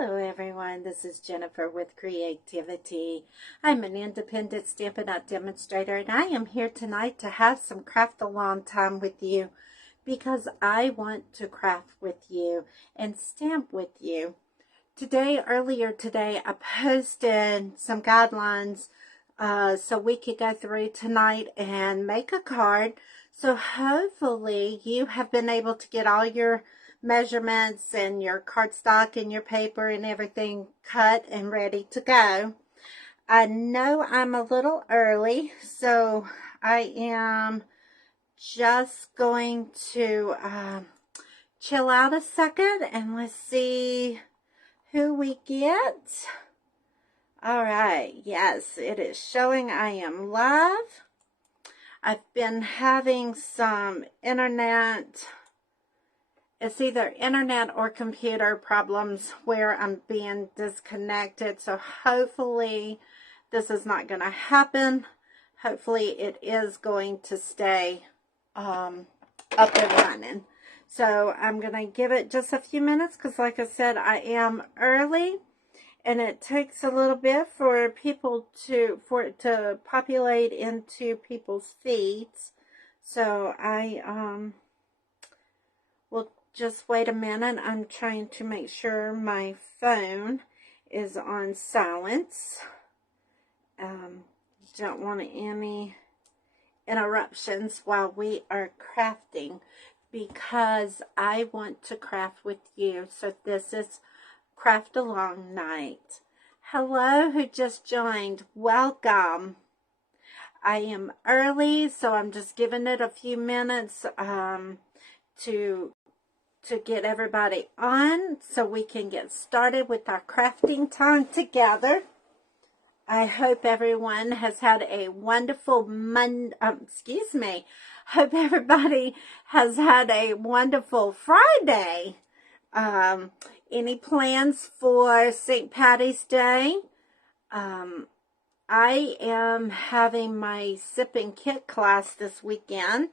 Hello everyone, this is Jennifer with Creativity. I'm an independent Stampin' Up! Demonstrator, and I am here tonight to have some craft along time with you because I want to craft with you and stamp with you. Earlier today, I posted some guidelines so we could go through tonight and make a card. So hopefully you have been able to get all your measurements and your cardstock and your paper and everything cut and ready to go. I know I'm a little early, so I am just going to chill out a second and let's see who we get. All right, yes, it is showing I am live. I've been having some internet, it's either internet or computer problems where I'm being disconnected. So hopefully this is not going to happen. Hopefully it is going to stay up and running. So I'm going to give it just a few minutes because like I said, I am early. And it takes a little bit for it to populate into people's feeds. So I will just wait a minute. I'm trying to make sure my phone is on silence. Don't want any interruptions while we are crafting because I want to craft with you. So this is Craft Along Night. Hello, who just joined. Welcome. I am early, so I'm just giving it a few minutes to get everybody on so we can get started with our crafting time together. I hope everyone has had a wonderful hope everybody has had a wonderful Friday. Any plans for St. Patty's Day? I am having my Sip and Kit class this weekend,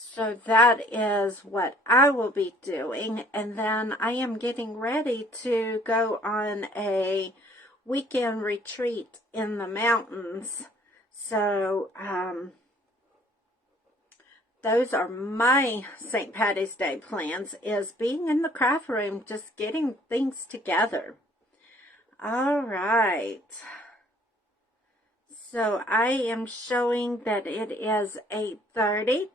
so that is what I will be doing. And then I am getting ready to go on a weekend retreat in the mountains. So, those are my St. Patty's Day plans, is being in the craft room, just getting things together. All right. So I am showing that it is 8:30.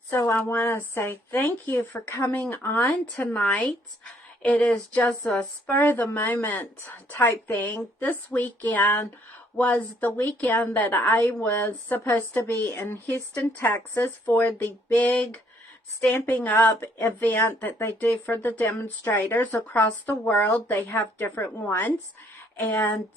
So I want to say thank you for coming on tonight. It is just a spur of the moment type thing. This weekend was the weekend that I was supposed to be in Houston, Texas for the big Stamping Up event that they do for the demonstrators across the world. They have different ones. And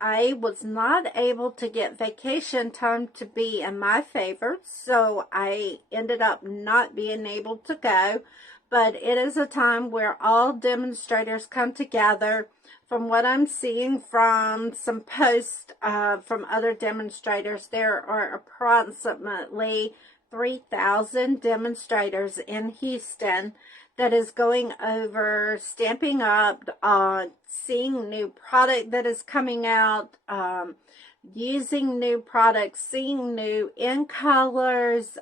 I was not able to get vacation time to be in my favor, so I ended up not being able to go. But it is a time where all demonstrators come together. From what I'm seeing from some posts from other demonstrators, there are approximately 3,000 demonstrators in Houston that is going over Stamping Up, seeing new product that is coming out, using new products, seeing new in colors,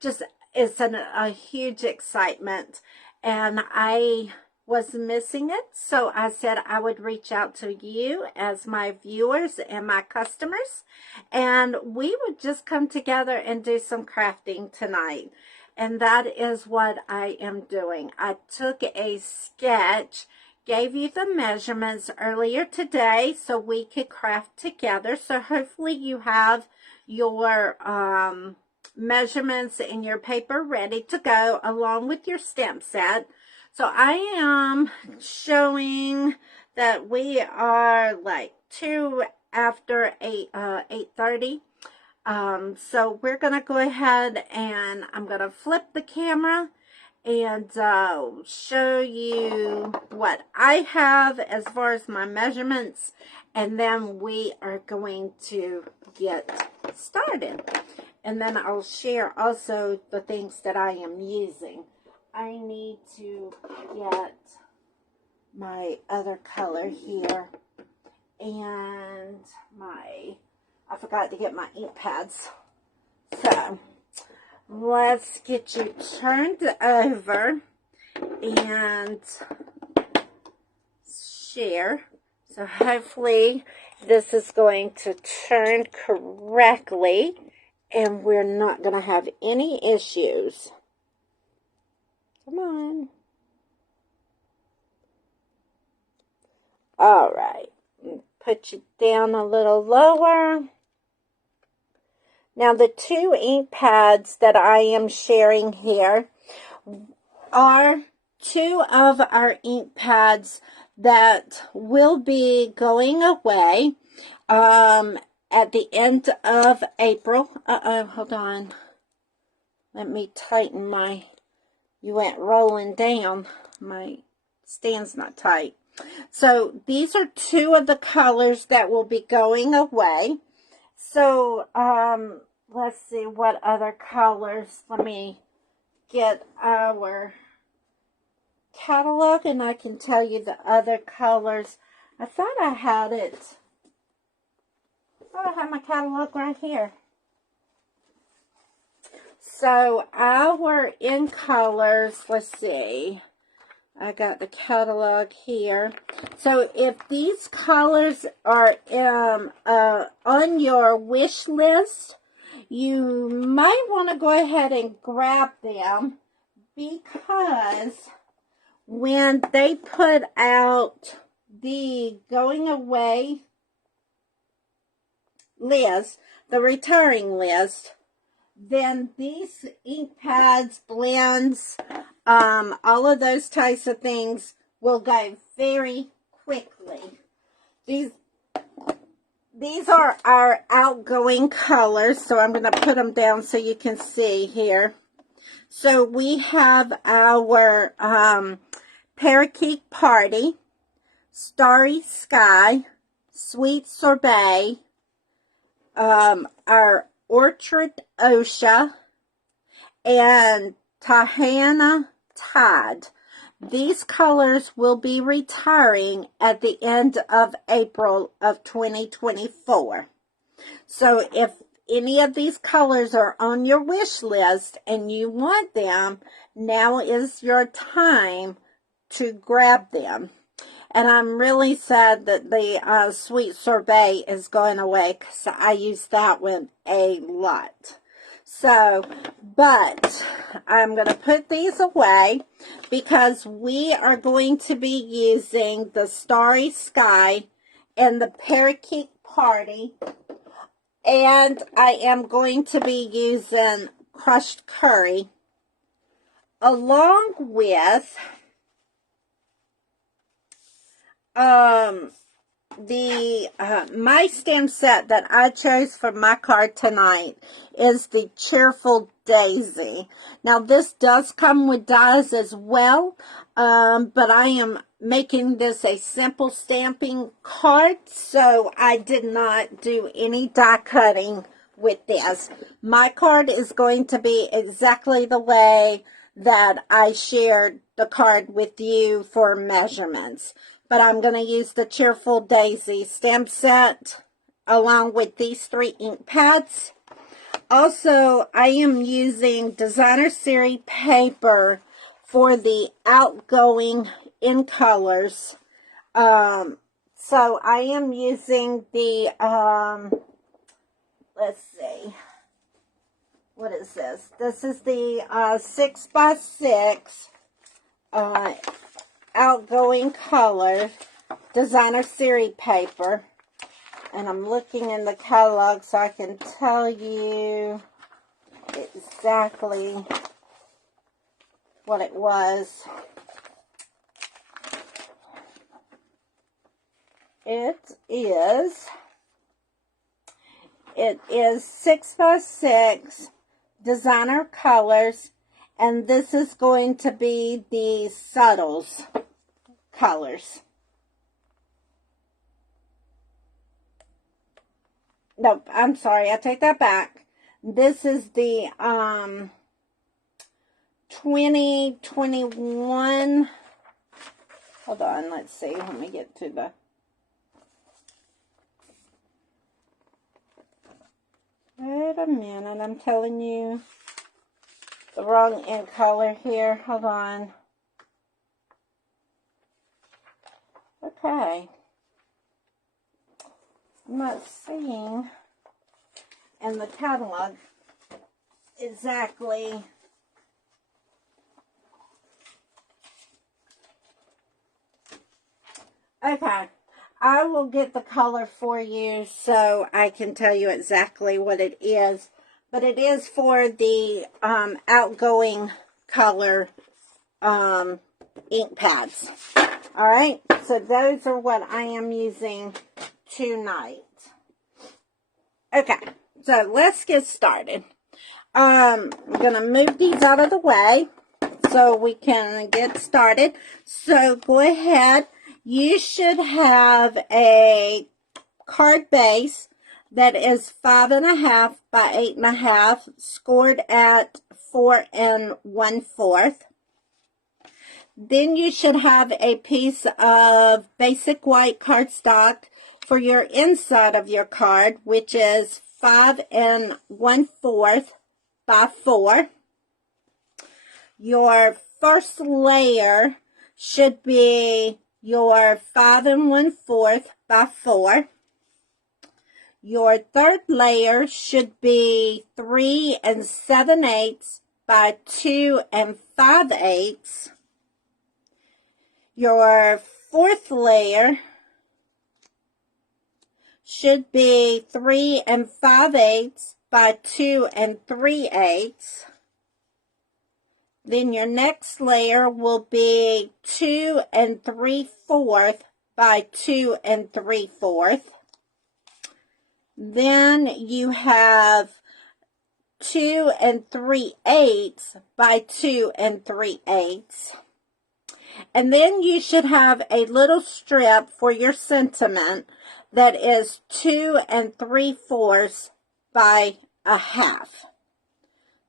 just it's a huge excitement. And I was missing it, so I said I would reach out to you as my viewers and my customers, and we would just come together and do some crafting tonight. And that is what I am doing. I took a sketch, gave you the measurements earlier today so we could craft together. So hopefully you have your measurements and your paper ready to go along with your stamp set. So I am showing that we are like 2 after 8:30. So we're going to go ahead and I'm going to flip the camera and show you what I have as far as my measurements, and then we are going to get started. And then I'll share also the things that I am using. I need to get my other color here. And I forgot to get my ink pads. So, let's get you turned over and share. So hopefully this is going to turn correctly and we're not going to have any issues. Come on. All right. Put you down a little lower. Now the two ink pads that I am sharing here are two of our ink pads that will be going away at the end of April. Hold on. Let me tighten my, you went rolling down. My stand's not tight. So these are two of the colors that will be going away. So let's see what other colors. Let me get our catalog and I can tell you the other colors. I thought I had it. I thought I had my catalog right here. So our in colors, let's see. I got the catalog here. So if these colors are on your wish list, you might want to go ahead and grab them, because when they put out the going away list, the retiring list, then these ink pads, blends, all of those types of things will go very quickly. These are our outgoing colors, so I'm going to put them down so you can see here. So we have our Parakeet Party, Starry Sky, Sweet Sorbet, our Orchard Osha, and Tahana Tide. These colors will be retiring at the end of April of 2024. So if any of these colors are on your wish list and you want them, now is your time to grab them. And I'm really sad that the Sweet Sorbet is going away, because I use that one a lot. So, but I'm going to put these away because we are going to be using the Starry Sky and the Parakeet Party. And I am going to be using Crushed Curry along with my stamp set that I chose for my card tonight is the Cheerful Daisy. Now this does come with dies as well, but I am making this a simple stamping card, so I did not do any die cutting with this. My card is going to be exactly the way that I shared the card with you for measurements. But I'm going to use the Cheerful Daisy stamp set along with these three ink pads. Also, I am using Designer Series paper for the outgoing in colors. So I am using the, let's see, what is this? This is the 6x6 outgoing color Designer Series paper, and I'm looking in the catalog so I can tell you exactly what it was. It is 6x6 designer colors, and this is going to be the Subtles colors. Nope, I'm sorry, I take that back. This is the 2021 Hold on, let's see. Let me get to the... Wait a minute, I'm telling you the wrong ink color here. Hold on. Okay. I'm not seeing in the catalog exactly. Okay. I will get the color for you so I can tell you exactly what it is. But it is for the outgoing color ink pads. All right. So those are what I am using tonight. Okay. So let's get started. I'm going to move these out of the way so we can get started. So go ahead. You should have a card base that is 5.5 by 8.5, scored at 4 1/4. Then you should have a piece of basic white cardstock for your inside of your card, which is 5 1/4 by 4. Your first layer should be your 5 1/4 by 4. Your third layer should be 3 7/8 by 2 5/8. Your fourth layer should be 3 5/8 by 2 3/8. Then your next layer will be 2 3/4 by 2 3/4. Then you have 2 3/8 by 2 3/8. And then you should have a little strip for your sentiment that is 2 3/4 by 1/2.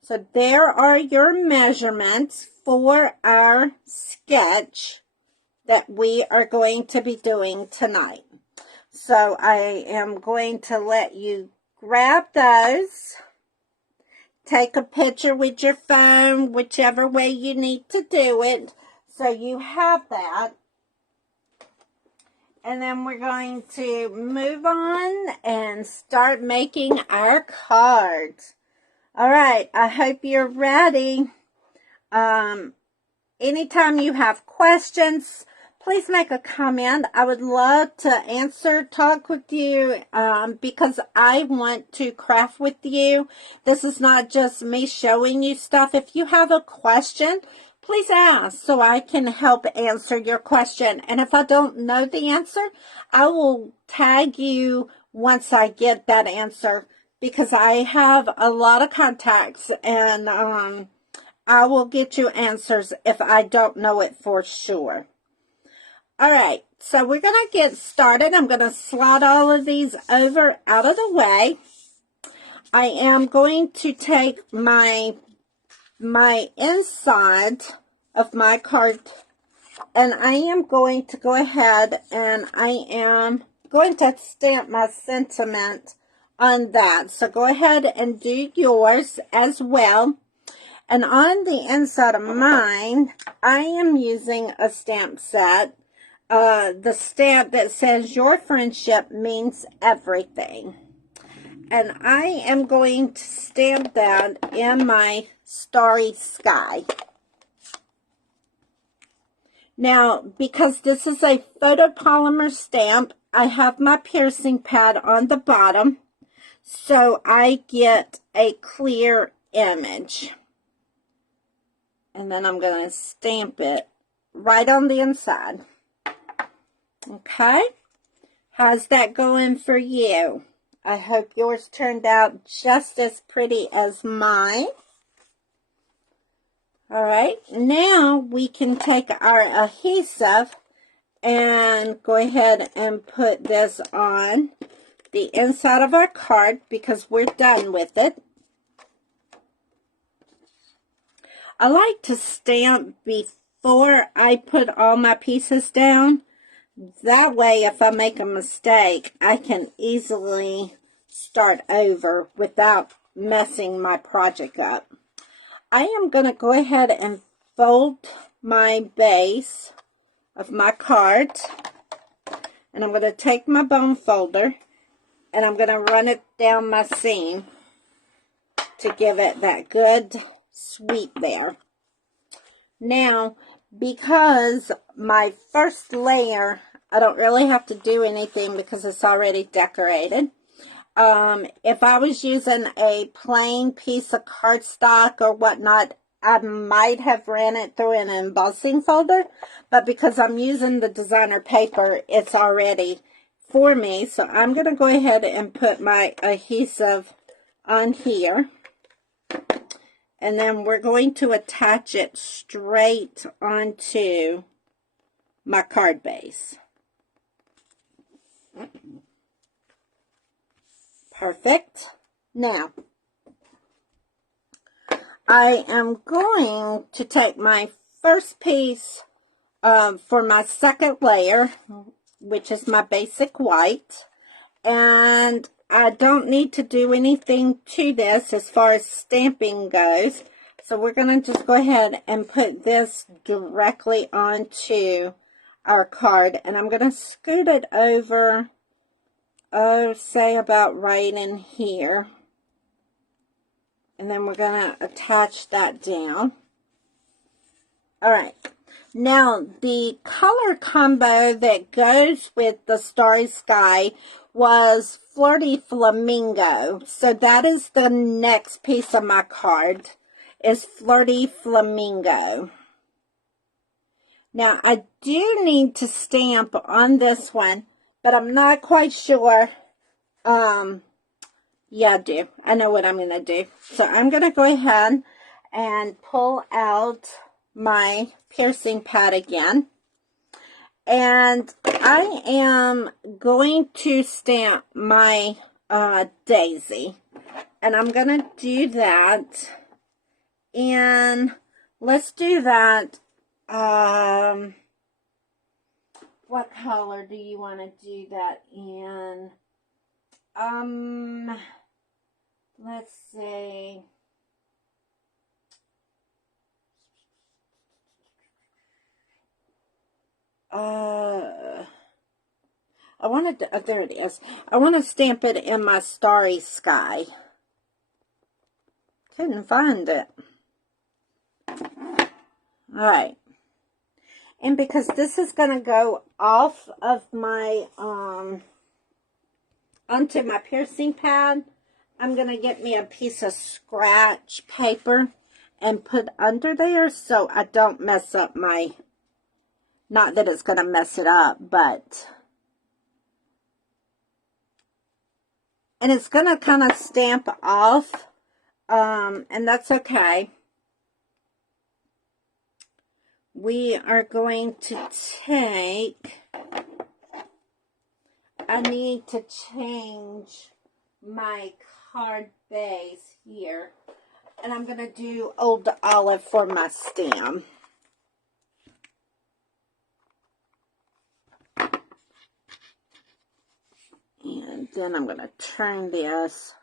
So there are your measurements for our sketch that we are going to be doing tonight. So I am going to let you grab those. Take a picture with your phone, whichever way you need to do it. So you have that. And then we're going to move on and start making our cards. All right, I hope you're ready. Anytime you have questions, please make a comment. I would love to answer, talk with you, because I want to craft with you. This is not just me showing you stuff. If you have a question, please ask so I can help answer your question. And if I don't know the answer, I will tag you once I get that answer, because I have a lot of contacts, and I will get you answers if I don't know it for sure. All right, so we're going to get started. I'm going to slide all of these over out of the way. I am going to take my inside of my card, and I am going to go ahead and I am going to stamp my sentiment on that. So go ahead and do yours as well. And on the inside of mine, I am using a stamp set. The stamp that says your friendship means everything. And I am going to stamp that in my starry sky. Now, because this is a photopolymer stamp, I have my piercing pad on the bottom, so I get a clear image. And then I'm going to stamp it right on the inside. Okay? How's that going for you? I hope yours turned out just as pretty as mine. All right, now we can take our adhesive and go ahead and put this on the inside of our card because we're done with it. I like to stamp before I put all my pieces down. That way, if I make a mistake, I can easily start over without messing my project up. I am going to go ahead and fold my base of my card. And I'm going to take my bone folder and I'm going to run it down my seam to give it that good sweep there. Now, because my first layer, I don't really have to do anything because it's already decorated. If I was using a plain piece of cardstock or whatnot, I might have ran it through an embossing folder, but because I'm using the designer paper, it's already for me. So I'm going to go ahead and put my adhesive on here. And then we're going to attach it straight onto my card base. Perfect. Now, I am going to take my first piece for my second layer, which is my basic white, and I don't need to do anything to this as far as stamping goes. So we're going to just go ahead and put this directly onto our card. And I'm going to scoot it over, say about right in here. And then we're going to attach that down. All right. Now, the color combo that goes with the Starry Sky was Flirty Flamingo. So that is the next piece of my card, is Flirty Flamingo. Now, I do need to stamp on this one, but I'm not quite sure. Yeah, I do. I know what I'm going to do. So I'm going to go ahead and pull out my piercing pad again. And I am going to stamp my daisy. And I'm going to do that. And let's do that. What color do you want to do that in? Let's see. I wanted to, there it is. I want to stamp it in my Starry Sky. Couldn't find it. Alright. And because this is going to go off of my, onto my piercing pad, I'm going to get me a piece of scratch paper and put under there so I don't mess up my, not that it's going to mess it up, but, and it's going to kind of stamp off, and that's okay. We are going to take, I need to change my card base here, and I'm going to do Old Olive for my stem. And then I'm going to turn this.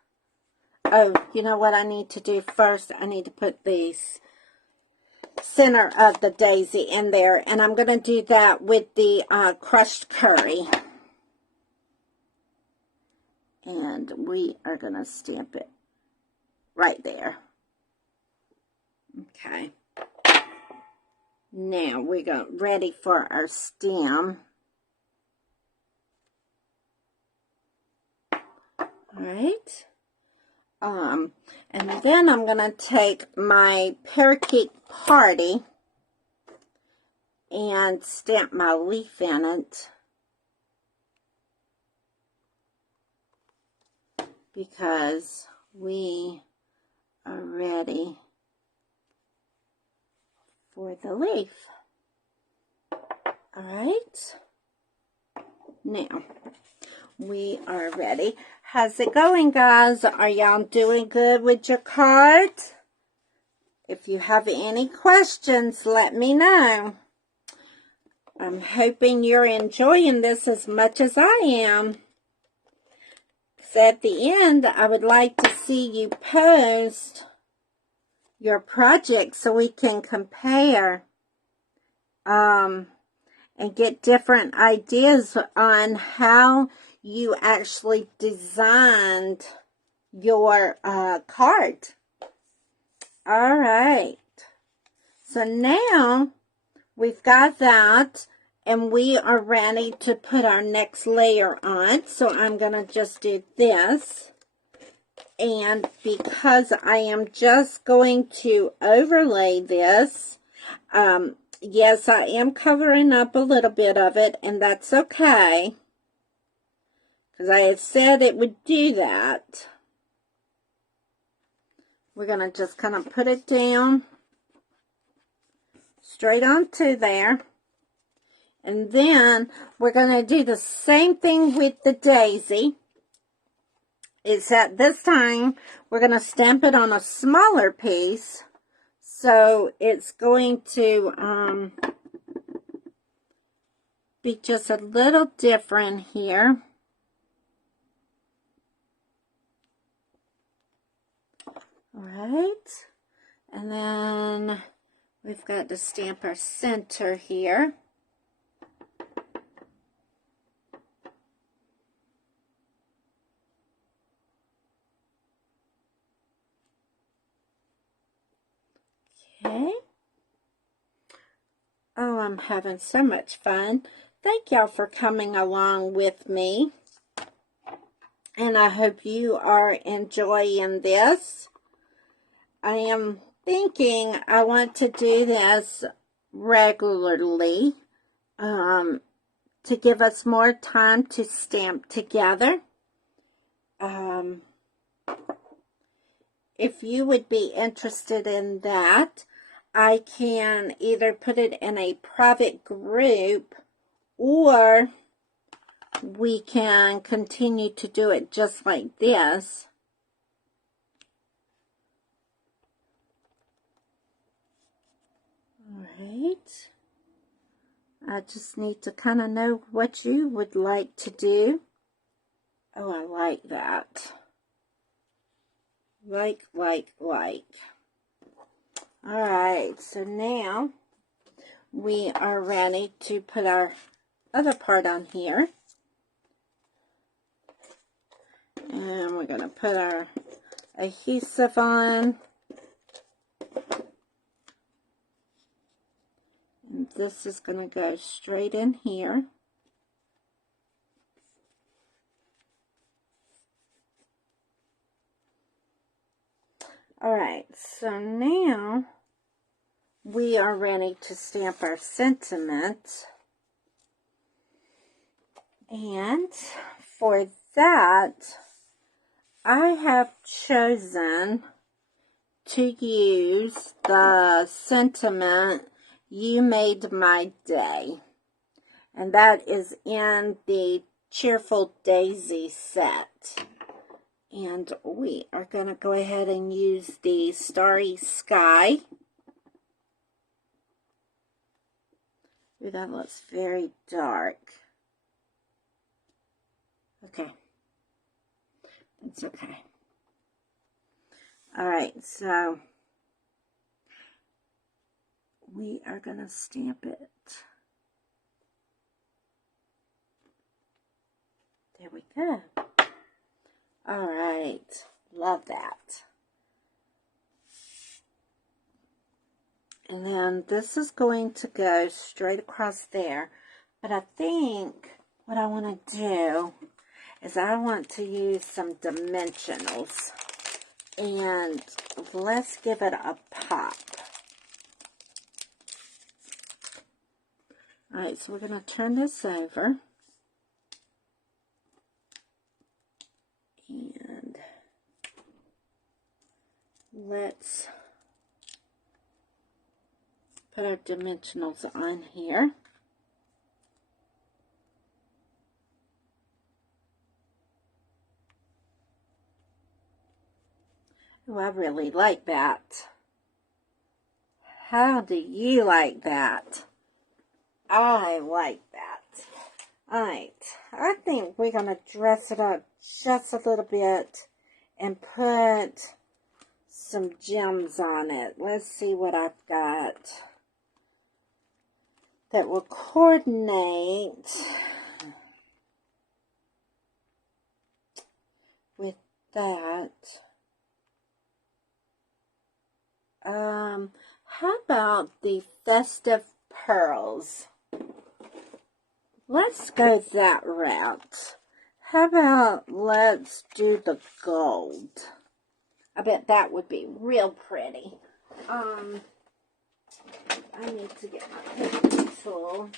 Oh, you know what I need to do first? I need to put these center of the daisy in there, and I'm going to do that with the crushed curry. And we are going to stamp it right there. Okay. Now we're ready for our stem. All right. And then I'm going to take my Parakeet Party and stamp my leaf in it. Because we are ready for the leaf. All right. Now, we are ready. How's it going, guys? Are y'all doing good with your cards? If you have any questions, let me know. I'm hoping you're enjoying this as much as I am. So at the end, I would like to see you post your project so we can compare and get different ideas on how you actually designed your card. All right. So now we've got that, and we are ready to put our next layer on. So I'm going to just do this. And because I am just going to overlay this, yes, I am covering up a little bit of it, and that's okay, because I had said it would do that. We're going to just kind of put it down straight onto there. And then we're going to do the same thing with the daisy. It's that this time we're going to stamp it on a smaller piece. So it's going to be just a little different here. All right. And then we've got to stamp our center here. Okay. Oh, I'm having so much fun. Thank y'all for coming along with me. And I hope you are enjoying this. I am thinking I want to do this regularly to give us more time to stamp together. If you would be interested in that, I can either put it in a private group, or we can continue to do it just like this. All right. I just need to kind of know what you would like to do. Oh, I like that. Like. All right, so now we are ready to put our other part on here. And we're going to put our adhesive on. And this is going to go straight in here. All right, so now we are ready to stamp our sentiment. And for that, I have chosen to use the sentiment, "You Made My Day." And that is in the Cheerful Daisies set. And we are going to go ahead and use the Starry Sky. Ooh, that looks very dark. Okay. It's okay. All right, so we are going to stamp it. There we go. All right, love that. And then this is going to go straight across there. But I think what I want to do is I want to use some dimensionals. And let's give it a pop. All right, so we're going to turn this over. And let's put our dimensionals on here. Oh, I really like that. How do you like that? I like that. Alright, I think we're going to dress it up just a little bit and put some gems on it. Let's see what I've got that will coordinate with that. How about the festive pearls? Let's go that route. How about let's do the gold? I bet that would be real pretty. I need to get my pencil.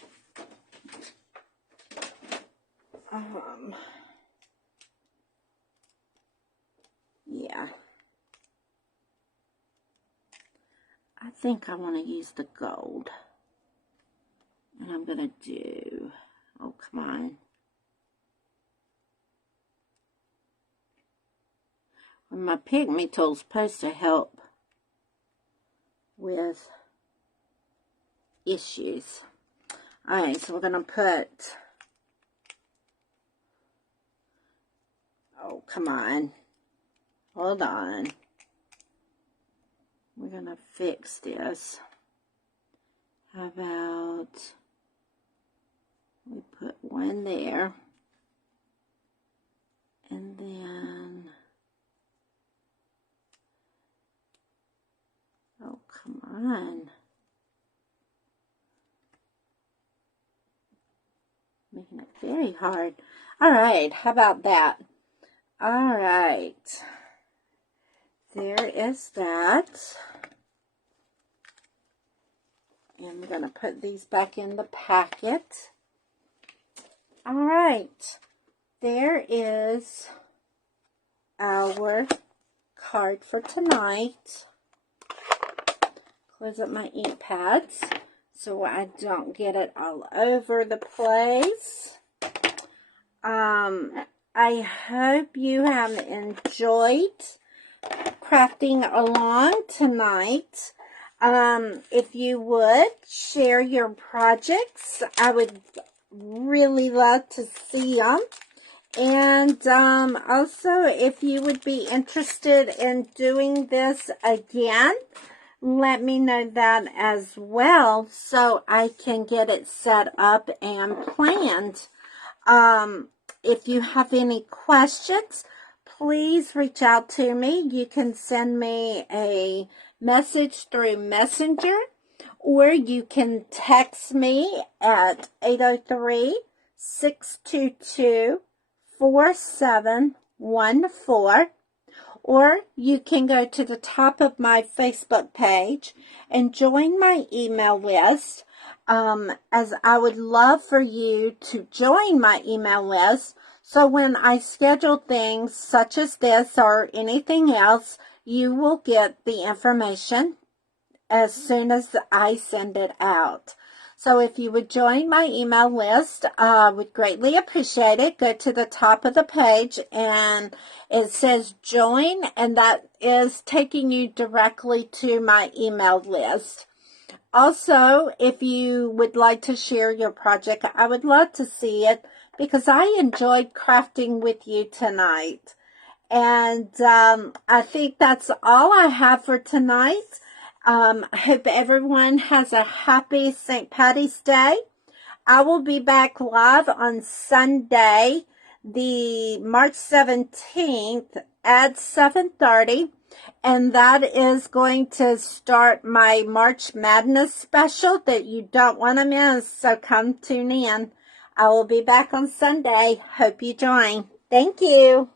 Yeah. I think I want to use the gold. And I'm going to do, oh, come on. Well, my pygmy tool's supposed to help with issues. Alright, so we're going to put, oh, come on. Hold on. We're going to fix this. How about we put one there, and then, oh, come on. Making it very hard. All right, how about that? All right. There is that. And we're going to put these back in the packet. All right. There is our card for tonight. Close up my ink pads so I don't get it all over the place. I hope you have enjoyed crafting along tonight. If you would share your projects, I would really love to see them. And also, if you would be interested in doing this again, let me know that as well so I can get it set up and planned. If you have any questions, please reach out to me. You can send me a message through Messenger, or you can text me at 803-622-4714, or you can go to the top of my Facebook page and join my email list, as I would love for you to join my email list. So when I schedule things such as this or anything else, you will get the information as soon as I send it out. So if you would join my email list, I would greatly appreciate it. Go to the top of the page and it says join, and that is taking you directly to my email list. Also, if you would like to share your project, I would love to see it because I enjoyed crafting with you tonight. And I think that's all I have for tonight. I hope everyone has a happy St. Patty's Day. I will be back live on Sunday, the March 17th at 7:30. And that is going to start my March Madness special that you don't want to miss. So come tune in. I will be back on Sunday. Hope you join. Thank you.